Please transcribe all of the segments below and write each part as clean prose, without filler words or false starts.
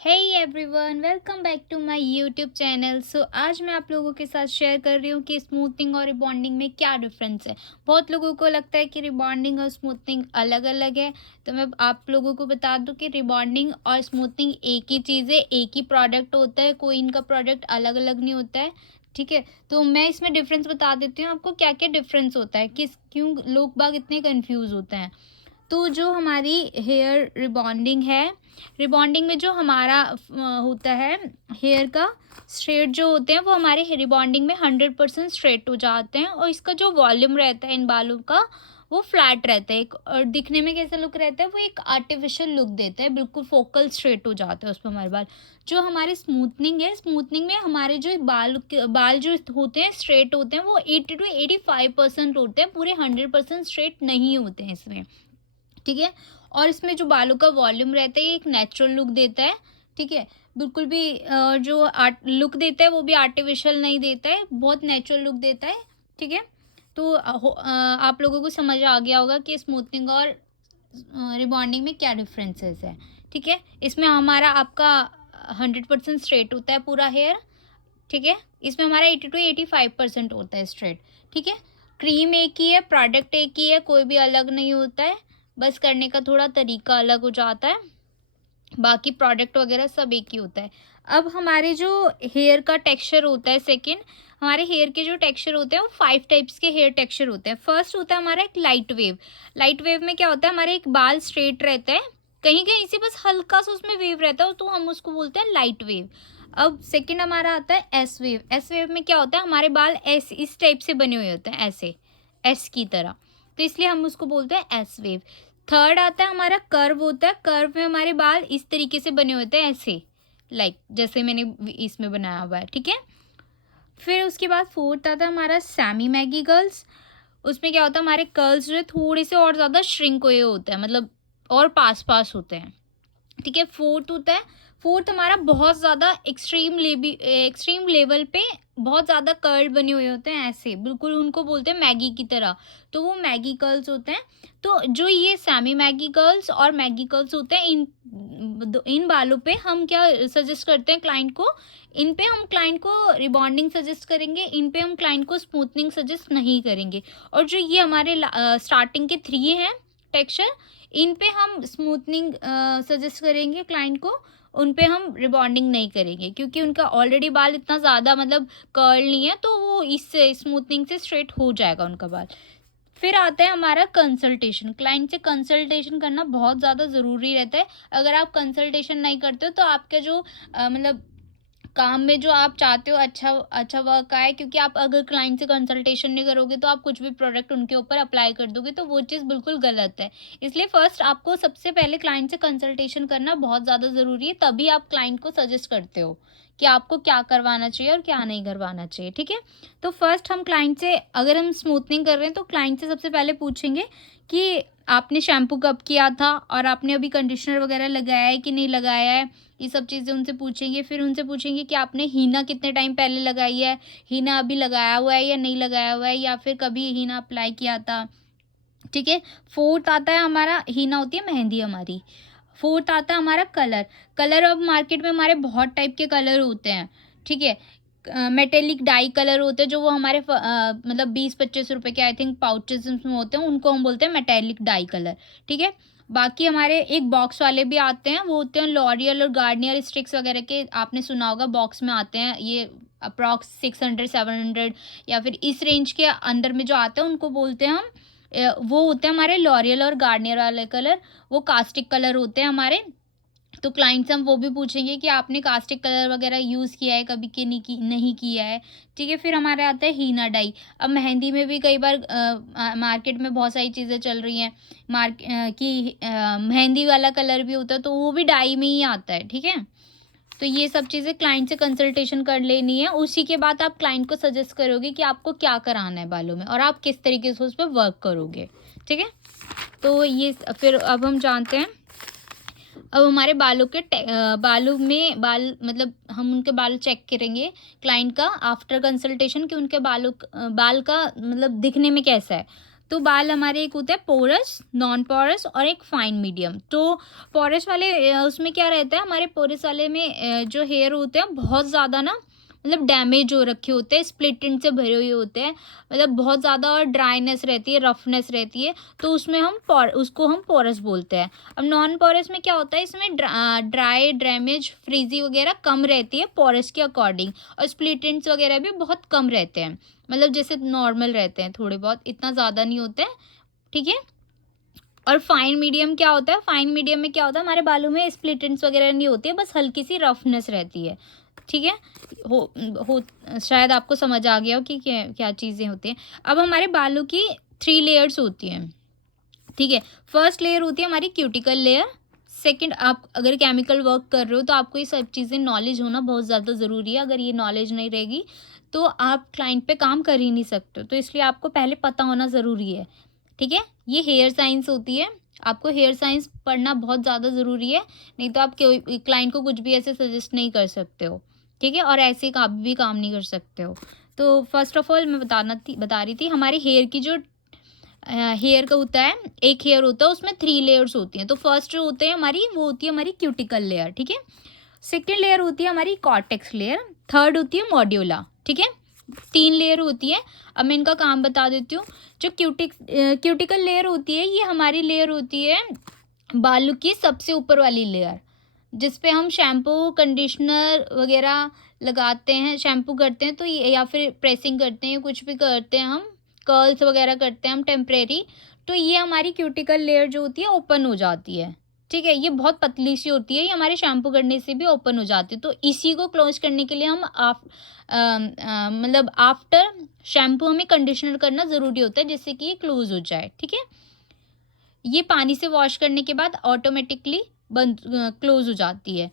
Hey everyone, welcome back to my YouTube channel. आज मैं आप लोगों के साथ शेयर कर रही हूँ कि स्मूथनिंग और रिबॉन्डिंग में क्या डिफरेंस है। बहुत लोगों को लगता है कि रिबॉन्डिंग और स्मूथनिंग अलग अलग है, तो मैं आप लोगों को बता दूँ कि रिबॉन्डिंग और स्मूथनिंग एक ही चीज़ है, एक ही प्रोडक्ट होता है, कोई इनका प्रोडक्ट अलग अलग नहीं होता है। ठीक है, तो मैं इसमें डिफरेंस बता देती हूँ आपको क्या क्या डिफरेंस होता है, किस क्यों लोग बाग इतने कन्फ्यूज़ होते हैं। तो जो हमारी हेयर रिबॉन्डिंग है, रिबॉन्डिंग में जो हमारा होता है हेयर का स्ट्रेट जो होते हैं वो हमारे रिबॉन्डिंग में 100% स्ट्रेट हो जाते हैं, और इसका जो वॉल्यूम रहता है इन बालों का वो फ्लैट रहता है और दिखने में कैसा लुक रहता है, वो एक आर्टिफिशियल लुक देता है, बिल्कुल फोकल स्ट्रेट हो जाते हैं उस पर हमारे बाल। जो हमारी स्मूथनिंग है, स्मूथनिंग में हमारे जो बाल जो होते हैं स्ट्रेट होते हैं वो 80 to 85% होते हैं, पूरे 100% स्ट्रेट नहीं होते हैं इसमें। ठीक है, और इसमें जो बालों का वॉल्यूम रहता है ये एक नेचुरल लुक देता है। ठीक है, बिल्कुल भी जो आर्ट लुक देता है वो भी आर्टिफिशियल नहीं देता है, बहुत नेचुरल लुक देता है। ठीक है, तो आप लोगों को समझ आ गया होगा कि स्मूथनिंग और रिबॉन्डिंग में क्या डिफरेंसेस है। ठीक है, इसमें हमारा आपका 100% स्ट्रेट होता है पूरा हेयर। ठीक है, इसमें हमारा 80 to 85% होता है स्ट्रेट। ठीक है, क्रीम एक ही है, प्रोडक्ट एक ही है, कोई भी अलग नहीं होता है, बस करने का थोड़ा तरीका अलग हो जाता है, बाकी प्रोडक्ट वगैरह सब एक ही होता है। अब हमारे जो हेयर का टेक्सचर होता है, सेकंड हमारे हेयर के जो टेक्सचर होते हैं वो 5 टाइप्स के हेयर टेक्सचर होते हैं। फर्स्ट होता है हमारा एक लाइट वेव। लाइट वेव में क्या होता है, हमारे एक बाल स्ट्रेट रहता है, कहीं कहीं से बस हल्का सा उसमें वेव रहता है, तो हम उसको बोलते हैं लाइट वेव। अब सेकंड हमारा आता है एस वेव। एस वेव में क्या होता है, हमारे बाल ऐसे इस टाइप से बने हुए होते हैं, ऐसे एस की तरह, तो इसलिए हम उसको बोलते हैं एस वेव। थर्ड आता है हमारा कर्व होता है। कर्व में हमारे बाल इस तरीके से बने होते हैं, ऐसे जैसे मैंने इसमें बनाया हुआ है। ठीक है, फिर उसके बाद फोर्थ आता है हमारा सैमी मैगी गर्ल्स। उसमें क्या होता है, हमारे कर्ल्स जो है थोड़े से और ज़्यादा श्रिंक हुए होते हैं, मतलब और पास पास होते हैं। ठीक है, फोर्थ होता है, फोर्थ हमारा बहुत ज़्यादा एक्सट्रीम लेवल पे बहुत ज़्यादा कर्ल बने हुए होते हैं, ऐसे बिल्कुल उनको बोलते हैं मैगी की तरह, तो वो मैगी कर्ल्स होते हैं। तो जो ये सैमी मैगी कर्ल्स और मैगी कर्ल्स होते हैं, इन बालों पे हम क्या सजेस्ट करते हैं क्लाइंट को, इन पे हम क्लाइंट को रिबॉन्डिंग सजेस्ट करेंगे, इन पे हम क्लाइंट को स्मूथनिंग सजेस्ट नहीं करेंगे। और जो ये हमारे स्टार्टिंग के 3 हैं टेक्सचर, इन पे हम स्मूथनिंग सजेस्ट करेंगे क्लाइंट को, उन पे हम रिबॉन्डिंग नहीं करेंगे, क्योंकि उनका ऑलरेडी बाल इतना ज़्यादा मतलब कर्ल नहीं है, तो वो इससे स्मूथनिंग से स्ट्रेट हो जाएगा उनका बाल। फिर आता है हमारा कंसल्टेशन। क्लाइंट से कंसल्टेशन करना बहुत ज़्यादा ज़रूरी रहता है। अगर आप कंसल्टेशन नहीं करते हो तो आपका जो मतलब काम में जो आप चाहते हो अच्छा अच्छा वर्क आए, क्योंकि आप अगर क्लाइंट से कंसल्टेशन नहीं करोगे तो आप कुछ भी प्रोडक्ट उनके ऊपर अप्लाई कर दोगे, तो वो चीज़ बिल्कुल गलत है। इसलिए फर्स्ट आपको सबसे पहले क्लाइंट से कंसल्टेशन करना बहुत ज़्यादा ज़रूरी है, तभी आप क्लाइंट को सजेस्ट करते हो कि आपको क्या करवाना चाहिए और क्या नहीं करवाना चाहिए। ठीक है, तो फर्स्ट हम क्लाइंट से, अगर हम स्मूथनिंग कर रहे हैं तो क्लाइंट से सबसे पहले पूछेंगे कि आपने शैम्पू कब किया था और आपने अभी कंडीशनर वगैरह लगाया है कि नहीं लगाया है, ये सब चीज़ें उनसे पूछेंगे। फिर उनसे पूछेंगे कि आपने हीना कितने टाइम पहले लगाई है, हीना अभी लगाया हुआ है या नहीं लगाया हुआ है, या फिर कभी हीना अप्लाई किया था। ठीक है, फोर्थ आता है हमारा, हीना होती है मेहंदी हमारी। फोर्थ आता है हमारा कलर। कलर अब मार्केट में हमारे बहुत टाइप के कलर होते हैं। ठीक है, मेटेलिक डाई कलर होते हैं, जो वो हमारे मतलब 20-25 रुपए के आई थिंक पाउचेस में होते हैं, उनको हम बोलते हैं मेटेलिक डाई कलर। ठीक है, बाकी हमारे एक बॉक्स वाले भी आते हैं, वो होते हैं लॉरियल और गार्नियर स्टिक्स वगैरह के, आपने सुना होगा, बॉक्स में आते हैं ये अप्रॉक्स 600-700 या फिर इस रेंज के अंदर में जो आते हैं उनको बोलते हैं हम वो होते हैं हमारे लॉरियल और गार्नियर वाले कलर, वो कास्टिक कलर होते हैं हमारे। तो क्लाइंट से हम वो भी पूछेंगे कि आपने कास्टिक कलर वगैरह यूज़ किया है कभी कि नहीं किया है। ठीक है, फिर हमारे आता है हीना डाई। अब मेहंदी में भी कई बार मार्केट में बहुत सारी चीज़ें चल रही हैं कि मेहंदी वाला कलर भी होता है, तो वो भी डाई में ही आता है। ठीक है, तो ये सब चीज़ें क्लाइंट से कंसल्टेशन कर लेनी है, उसी के बाद आप क्लाइंट को सजेस्ट करोगे कि आपको क्या कराना है बालों में और आप किस तरीके से उस पर वर्क करोगे। ठीक है, तो ये फिर अब हम जानते हैं, अब हमारे बालों के बालों में बाल मतलब हम उनके बाल चेक करेंगे क्लाइंट का आफ्टर कंसल्टेशन, कि उनके बाल का मतलब दिखने में कैसा है। तो बाल हमारे एक होता है पोरस, नॉन पोरस और एक फाइन मीडियम। तो पोरस वाले उसमें क्या रहता है, हमारे पोरस वाले में जो हेयर होते हैं बहुत ज़्यादा ना मतलब डैमेज हो रखे होते हैं, स्प्लिट एंड से भरे हुए होते हैं, मतलब बहुत ज़्यादा और ड्राइनेस रहती है, रफनेस रहती है, तो उसमें उसको हम पोरस बोलते हैं। अब नॉन पोरस में क्या होता है, इसमें ड्राई, डैमेज, फ्रीजी वगैरह कम रहती है पोरस के अकॉर्डिंग, और स्प्लिट एंड्स वगैरह भी बहुत कम रहते हैं, मतलब जैसे नॉर्मल रहते हैं थोड़े बहुत, इतना ज़्यादा नहीं होते हैं, ठीक है। और फाइन मीडियम क्या होता है, फाइन मीडियम में क्या होता है, हमारे बालों में स्प्लिट एंड्स वगैरह नहीं होती है, बस हल्की सी रफनेस रहती है, ठीक है। हो शायद आपको समझ आ गया हो कि क्या क्या चीज़ें होती हैं। अब हमारे बालों की 3 लेयर्स होती हैं, ठीक है। फर्स्ट लेयर होती है हमारी क्यूटिकल लेयर। सेकंड, आप अगर केमिकल वर्क कर रहे हो तो आपको ये सब चीज़ें नॉलेज होना बहुत ज़्यादा ज़रूरी है। अगर ये नॉलेज नहीं रहेगी तो आप क्लाइंट पे काम कर ही नहीं सकते हो, तो इसलिए आपको पहले पता होना ज़रूरी है, ठीक है। ये हेयर साइंस होती है, आपको हेयर साइंस पढ़ना बहुत ज़्यादा ज़रूरी है, नहीं तो आप क्लाइंट को कुछ भी ऐसे सजेस्ट नहीं कर सकते हो, ठीक है, और ऐसे आप भी काम नहीं कर सकते हो। तो फर्स्ट ऑफ ऑल मैं बता रही थी हमारे हेयर की जो हेयर का होता है, एक हेयर होता है उसमें 3 लेयर्स होती हैं। तो फर्स्ट जो होते हैं हमारी, वो होती है हमारी क्यूटिकल लेयर, ठीक है। सेकेंड लेयर होती है हमारी कॉर्टेक्स लेयर, थर्ड होती है मॉड्यूला, ठीक है। 3 लेयर होती है। अब मैं इनका काम बता देती हूँ। जो क्यूटिकल लेयर होती है, ये हमारी लेयर होती है बालों की सबसे ऊपर वाली लेयर, जिस पे हम शैम्पू, कंडीशनर वगैरह लगाते हैं, शैम्पू करते हैं तो ये, या फिर प्रेसिंग करते हैं, कुछ भी करते हैं हम, कर्ल्स वगैरह करते हैं हम टेम्परेरी, तो ये हमारी क्यूटिकल लेयर जो होती है ओपन हो जाती है, ठीक है। ये बहुत पतली सी होती है, ये हमारे शैम्पू करने से भी ओपन हो जाती है। तो इसी को क्लोज करने के लिए हम मतलब आफ्टर शैम्पू हमें कंडीशनर करना ज़रूरी होता है, जिससे कि ये क्लोज हो जाए, ठीक है। ये पानी से वॉश करने के बाद ऑटोमेटिकली बंद क्लोज हो जाती है।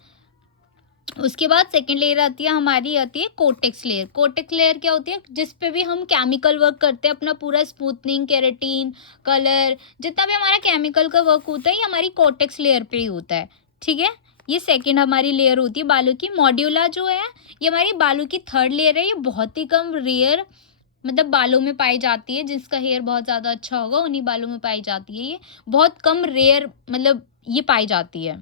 उसके बाद सेकेंड लेयर आती है हमारी, आती है कोटेक्स लेयर। कोटेक्स लेयर क्या होती है, जिस पे भी हम केमिकल वर्क करते हैं, अपना पूरा स्मूथनिंग, केराटिन, कलर, जितना भी हमारा केमिकल का वर्क होता है, ये हमारी कोटेक्स लेयर पे ही होता है, ठीक है। ये सेकेंड हमारी लेयर होती है बालों की। मॉड्यूला जो है, ये हमारी बालों की थर्ड लेयर है। ये बहुत ही कम रेयर मतलब बालों में पाई जाती है, जिसका हेयर बहुत ज़्यादा अच्छा होगा उन्हीं बालों में पाई जाती है। ये बहुत कम रेयर मतलब ये पाई जाती है,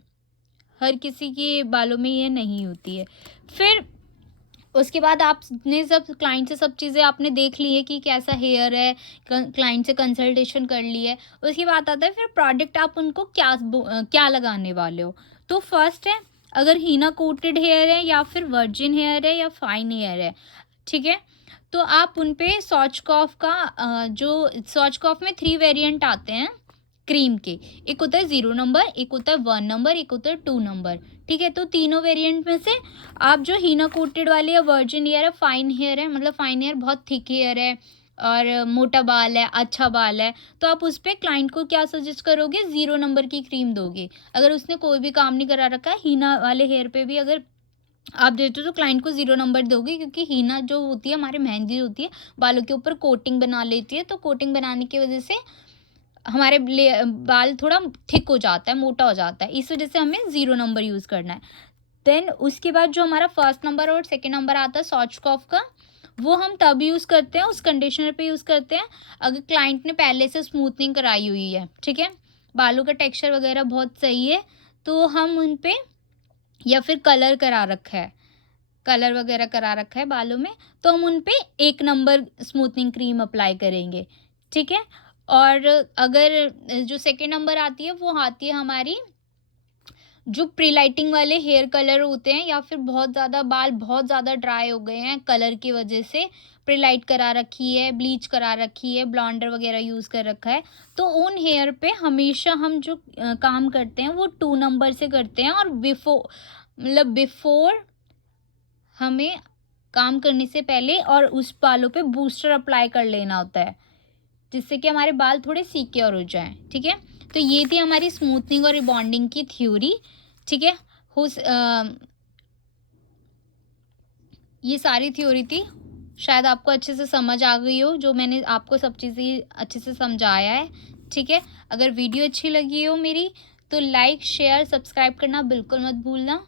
हर किसी के बालों में ये नहीं होती है। फिर उसके बाद आपने सब क्लाइंट से सब चीज़ें आपने देख ली है कि कैसा हेयर है, क्लाइंट से कंसल्टेशन कर ली है। उसके बाद आता है फिर प्रोडक्ट, आप उनको क्या लगाने वाले हो। तो फर्स्ट है, अगर हीना कोटेड हेयर है या फिर वर्जिन हेयर है या फाइन हेयर है, ठीक है, तो आप उन पे सॉचकॉफ का जो सॉचकॉफ में 3 वेरिएंट आते हैं क्रीम के। एक होता है 0 नंबर, एक होता है 1 नंबर, एक होता है 2 नंबर, ठीक है। तो तीनों वेरिएंट में से आप जो हीना कोटेड वाले या वर्जिन हेयर है, फाइन हेयर है, मतलब फाइन हेयर बहुत थिक हेयर है और मोटा बाल है, अच्छा बाल है, तो आप उस पर क्लाइंट को क्या सजेस्ट करोगे, 0 नंबर की क्रीम दोगे। अगर उसने कोई भी काम नहीं करा रखा है, हीना वाले हेयर पे भी अगर आप देते हो तो क्लाइंट को 0 नंबर दोगे, क्योंकि हीना जो होती है हमारी मेहंदी होती है, बालों के ऊपर कोटिंग बना लेती है, तो कोटिंग बनाने की वजह से हमारे बाल थोड़ा थिक हो जाता है, मोटा हो जाता है, इस वजह से हमें 0 नंबर यूज़ करना है। देन उसके बाद जो हमारा फर्स्ट नंबर और सेकंड नंबर आता है सॉचकॉफ का, वो हम तब यूज़ करते हैं, उस कंडीशनर पे यूज़ करते हैं अगर क्लाइंट ने पहले से स्मूथनिंग कराई हुई है, ठीक है, बालों का टेक्सचर वगैरह बहुत सही है, तो हम उन पे, या फिर कलर करा रखा है, कलर वगैरह करा रखा है बालों में, तो हम उन पे 1 नंबर स्मूथनिंग क्रीम अप्लाई करेंगे, ठीक है। और अगर जो सेकंड नंबर आती है, वो आती है हमारी जो प्री लाइटिंग वाले हेयर कलर होते हैं, या फिर बहुत ज़्यादा बाल बहुत ज़्यादा ड्राई हो गए हैं कलर की वजह से, प्री लाइट करा रखी है, ब्लीच करा रखी है, ब्लॉन्डर वगैरह यूज़ कर रखा है, तो उन हेयर पे हमेशा हम जो काम करते हैं वो 2 नंबर से करते हैं, और बिफोर हमें काम करने से पहले और उस बालों पे बूस्टर अप्लाई कर लेना होता है, जिससे कि हमारे बाल थोड़े सिक्योर हो जाएं, ठीक है। तो ये थी हमारी स्मूथनिंग और रिबॉन्डिंग की थ्योरी, ठीक है। ये सारी थ्योरी थी, शायद आपको अच्छे से समझ आ गई हो, जो मैंने आपको सब चीज़ें अच्छे से समझाया है, ठीक है। अगर वीडियो अच्छी लगी हो मेरी, तो लाइक, शेयर, सब्सक्राइब करना बिल्कुल मत भूलना।